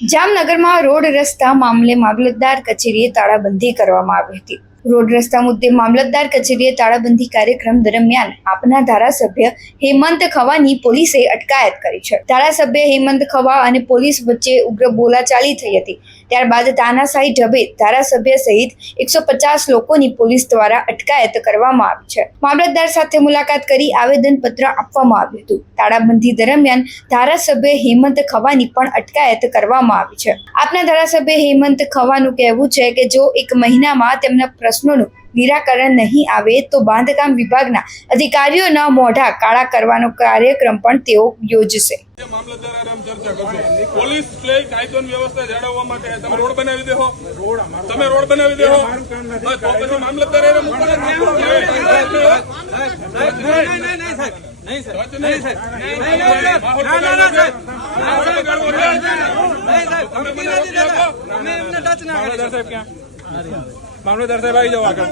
જામનગરમાં રોડ રસ્તા મામલે મામલતદાર કચેરીએ તાળાબંધી કરવામાં આવી હતી। રોડ રસ્તા મુદ્દે મામલતદાર કચેરીએ તાળાબંધી કાર્યક્રમ દરમિયાન આપના ધારાસભ્ય હેમંત ખવાની પોલીસે અટકાયત કરી છે। ધારાસભ્ય હેમંત ખવા અને પોલીસ વચ્ચે ઉગ્ર બોલાચાલી થઈ હતી। ત્યારબાદ તાનાશાહી ઢબે ધારાસભ્ય સહિત 150 લોકોની પોલીસ દ્વારા અટકાયત કરવામાં આવી છે। મામલતદાર સાથે મુલાકાત કરી આવેદનપત્ર આપવામાં આવ્યું હતું। તાળાબંધી દરમિયાન ધારાસભ્ય હેમંત ખવાની પણ અટકાયત કરવામાં આવી છે। આપના ધારાસભ્ય હેમંત ખવાનું કહેવું છે કે જો 1 મહિનામાં તેમના પ્રશ્નોનું નિરાકરણ નહીં આવે તો બાંધકામ વિભાગના અધિકારીઓના મોઢા કાળા કરવાનો કાર્યક્રમ પણ તેઓ યોજશે। પોલીસ કાયદો વ્યવસ્થા જાળવવા માટે તમે રોડ બનાવી દેહો, તમે રોડ બનાવી દેહો, પછી મામલતદાર મામલતદાર સાહેબ આવી જાઓ આગળ।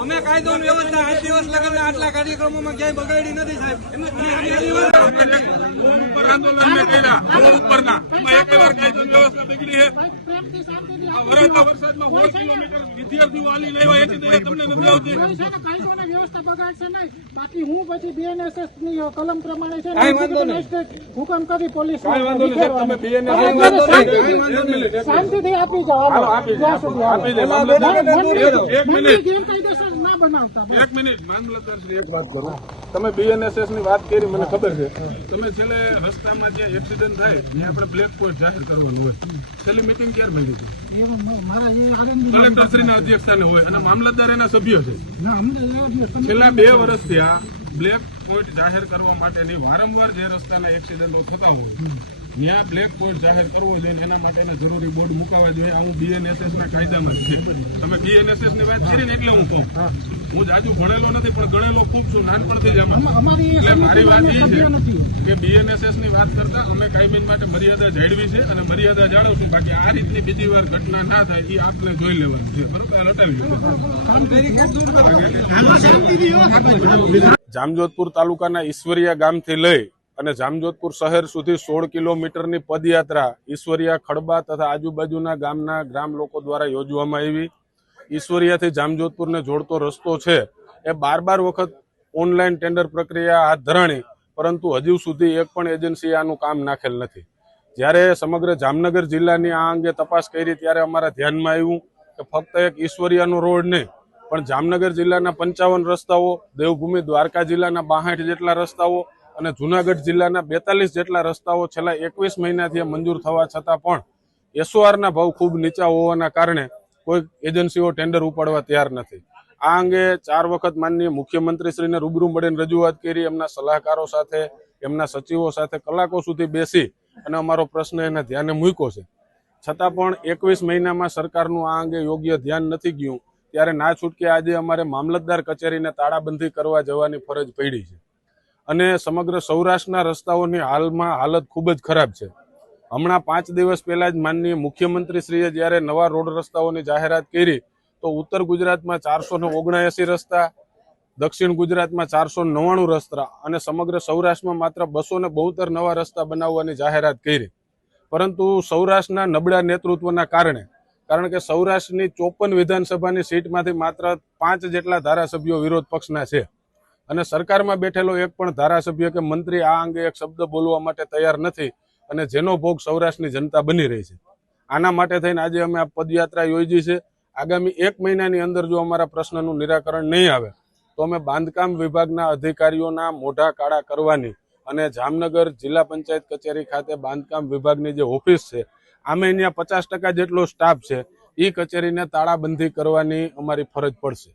અમે કાયદો વ્યવસ્થા 8 દિવસ લગન આટલા કાર્યક્રમોમાં ક્યાંય બગાડી નથી સાહેબ। વરસાદમાં 4 કિલોમીટર વિદ્યાર્થીઓ આલી લેવા તમને નથી આવતી। વ્યવસ્થા બગાડશે નહીં, બાકી હું પછી BNSS ની કલમ પ્રમાણે છે હુકમ કરી પોલીસ શાંતિથી આપી જાઓ। એક મિનિટ મામલતદાર શ્રી, એક વાત કરું। તમે BNSS ની વાત કરી, મને ખબર છે તમે છેલ્લે રસ્તામાં જ્યાં એક્સિડન્ટ થાય ત્યાં આપણે બ્લેક પોઈન્ટ જાહેર કરવાનું હોય, છેલ્લી મીટિંગ ક્યારે મળી હતી? કલેક્ટરશ્રીના અધ્યક્ષસ્થાને હોય અને મામલતદાર એના સભ્યો છે। છેલ્લા 2 વર્ષથી આ બ્લેક પોઈન્ટ જાહેર કરવા માટેની વારંવાર જે રસ્તાના એક્સિડન્ટો થતા હોય ત્યાં બ્લેક પોઈન્ટ જાહેર કરવો જોઈએ, એના માટેના જરૂરી બોર્ડ મુકાવવા જોઈએ। આવું BNSS ના કાયદામાં છે। તમે BNSS ની વાત કરીને એટલે હું કહું, હું જાજુ ભણેલો નથી પણ ગણેલો ખૂબ છું નાનપણથી જ એમાં। એટલે મારી વાત એ છે કે BNSS ની વાત કરતા અમે કાયમી માટે મર્યાદા જાળવી છે અને મર્યાદા જાળવશું। બાકી આ રીતની બીજી વાર ઘટના ના થાય એ આપણે જોઈ લેવાનું છે, બરોબર? લટાવી જામજોધપુર તાલુકાના ઈશ્વરિયા ગામથી લઈ અને જામજોધપુર શહેર સુધી 16 કિલોમીટરની પદયાત્રા ઈશ્વરિયા, ખડબા તથા આજુબાજુના ગામના ગ્રામ લોકો દ્વારા યોજવામાં આવી। ઈશ્વરિયાથી જામજોધપુરને જોડતો રસ્તો છે એ 12 વખત ઓનલાઈન ટેન્ડર પ્રક્રિયા હાથ ધરાણી, પરંતુ હજુ સુધી એક પણ એજન્સીએ આનું કામ નાખેલ નથી। જ્યારે સમગ્ર જામનગર જિલ્લાની આ અંગે તપાસ કરી ત્યારે અમારા ધ્યાનમાં આવ્યું કે ફક્ત એક ઈશ્વરિયાનો રોડ નહીં પણ જામનગર જિલ્લાના 55 રસ્તાઓ, દેવભૂમિ દ્વારકા જિલ્લાના 62 જેટલા રસ્તાઓ અને જુનાગઢ જિલ્લાના 42 જેટલા રસ્તાઓ છેલ્લા 21 મહિનાથી મંજૂર થવા છતાં પણ SORના ભાવ ખૂબ નીચા હોવાના કારણે કોઈ એજન્સીઓ ટેન્ડર ઉપાડવા તૈયાર નથી। આ અંગે 4 વખત માનનીય મુખ્યમંત્રીશ્રીને રૂબરૂ મળીને રજૂઆત કરી, એમના સલાહકારો સાથે, એમના સચિવો સાથે કલાકો સુધી બેસી અને અમારો પ્રશ્ન એના ધ્યાને મૂક્યો છે, છતાં પણ 21 મહિનામાં સરકારનું આ અંગે યોગ્ય ધ્યાન નથી ગયું। ત્યારે ના છૂટકે આજે અમારે મામલતદાર કચેરીને તાળાબંધી કરવા જવાની ફરજ પડી છે અને સમગ્ર સૌરાષ્ટ્રના રસ્તાઓની હાલત ખૂબ જ ખરાબ છે। હમણાં 5 દિવસ પહેલા જ માનનીય મુખ્યમંત્રીશ્રીએ જ્યારે નવા રોડ રસ્તાઓની જાહેરાત કરી તો ઉત્તર ગુજરાતમાં 479 રસ્તા, દક્ષિણ ગુજરાતમાં 499 રસ્તા અને સમગ્ર સૌરાષ્ટ્રમાં માત્ર 272 નવા રસ્તા બનાવવાની જાહેરાત કરી, પરંતુ સૌરાષ્ટ્રના નબળા નેતૃત્વના કારણ કે સૌરાષ્ટ્રની 54 વિધાનસભાની સીટમાંથી માત્ર 5 જેટલા ધારાસભ્યો વિરોધ પક્ષના છે અને સરકારમાં બેઠેલો એક પણ ધારાસભ્ય કે મંત્રી આ અંગે એક શબ્દ બોલવા માટે તૈયાર નથી અને જેનો ભોગ સૌરાષ્ટ્રની જનતા બની રહી છે। આના માટે થઈને આજે અમે આ પદયાત્રા યોજી છે। આગામી 1 મહિનાની અંદર જો અમારા પ્રશ્નનું નિરાકરણ નહીં આવે તો અમે બાંધકામ વિભાગના અધિકારીઓના મોઢા કાળા કરવાની અને જામનગર જિલ્લા પંચાયત કચેરી ખાતે બાંધકામ વિભાગની જે ઓફિસ છે આમે અહીંયા 50% જેટલો સ્ટાફ છે એ કચેરીને તાળાબંધી કરવાની અમારી ફરજ પડશે।